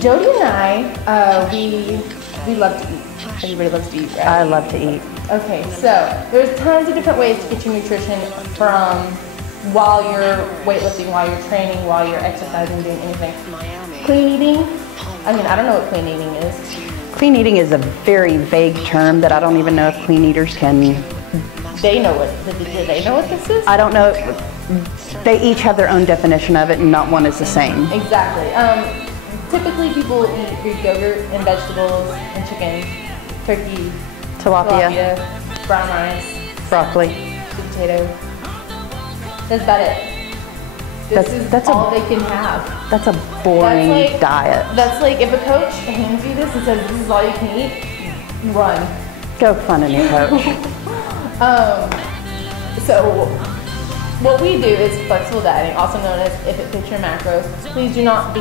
Jody and I, we love to eat. Everybody loves to eat, right? I love to eat. Okay, so there's tons of different ways to get your nutrition from while you're weightlifting, while you're training, while you're exercising, doing anything. Clean eating, I mean, I don't know what clean eating is. Clean eating is a very vague term that I don't even know if clean eaters can. They know what, do they know what this is? I don't know. They each have their own definition of it and not one is the same. Exactly. Typically people eat Greek yogurt and vegetables and chicken, turkey, Tilapia, brown rice, broccoli, sweet potato. That's about it. That's all they can have. That's a boring diet. That's like if a coach hands you this and says this is all you can eat, run. Go find a new coach. So what we do is flexible dieting, also known as if it fits your macros. Please do not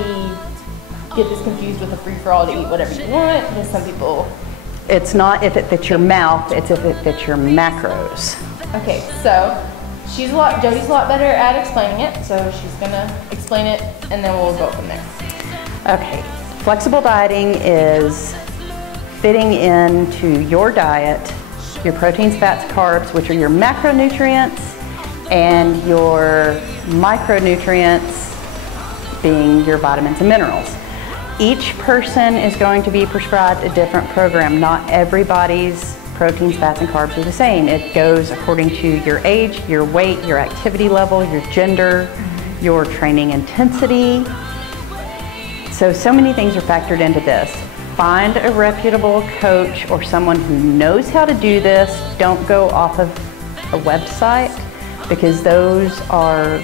get this confused with a free-for-all to eat whatever you want, because some people... It's not if it fits your mouth, it's if it fits your macros. Okay, so Jody's a lot better at explaining it, so she's gonna explain it and then we'll go from there. Okay, flexible dieting is fitting into your diet your proteins, fats, carbs, which are your macronutrients, and your micronutrients being your vitamins and minerals. Each person is going to be prescribed a different program. Not everybody's proteins, fats, and carbs are the same. It goes according to your age, your weight, your activity level, your gender, your training intensity. So many things are factored into this. Find a reputable coach or someone who knows how to do this. Don't go off of a website because those are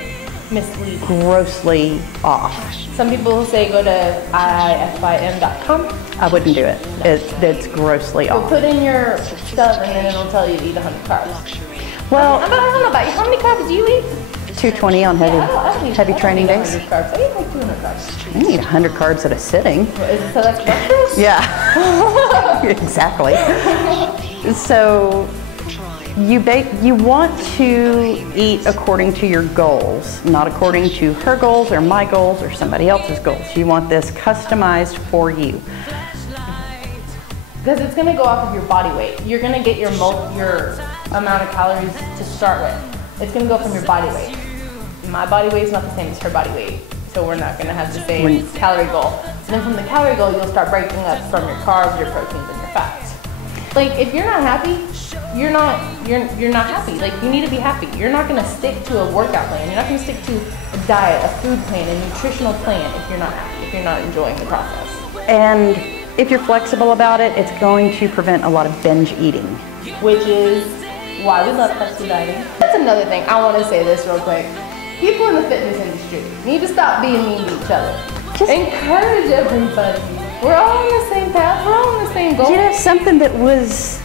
misleading, grossly off. Some people say go to ifim.com. I wouldn't do it. It's grossly off. Put in your stuff and then it'll tell you to eat 100 carbs. Well, I don't know about you. How many carbs do you eat? 220 on heavy training days. Carbs. I eat like 200 carbs. I need 100 carbs at a sitting. So that's breakfast? Yeah, exactly. So you want to eat according to your goals, not according to her goals or my goals or somebody else's goals. You want this customized for you. Because it's going to go off of your body weight. You're going to get your amount of calories to start with. It's going to go from your body weight. My body weight is not the same as her body weight, so we're not going to have the same calorie goal. And then from the calorie goal, you'll start breaking up from your carbs, your proteins, and your fats. Like if you're not happy, you're not happy. Like you need to be happy. You're not going to stick to a workout plan. You're not going to stick to a diet, a food plan, a nutritional plan if you're not happy, if you're not enjoying the process. And if you're flexible about it, it's going to prevent a lot of binge eating. Which is why we love flexible dieting. That's another thing. I want to say this real quick. People in the fitness industry need to stop being mean to each other. Just encourage everybody. We're all on the same path. We're all on the same goal. You know, something that was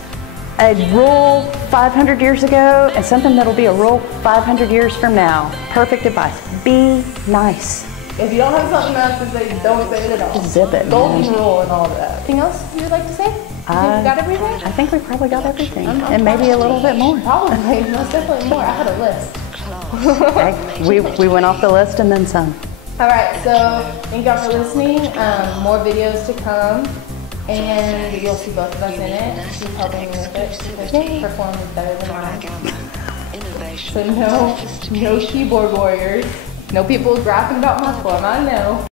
a rule 500 years ago and something that'll be a rule 500 years from now. Perfect advice. Be nice. If you don't have something else to say, don't say it at all. Zip it. Golden rule and all of that. Anything else you would like to say? You think we got everything? I think we probably got everything. And maybe a little bit more. Probably. Most definitely more. I had a list. Okay. We went off the list and then some. All right. So thank y'all for listening. More videos to come. And you'll see both of us in it. She's helping me with it because she performs better than mine. So no keyboard warriors. No people graphing about my form. I know.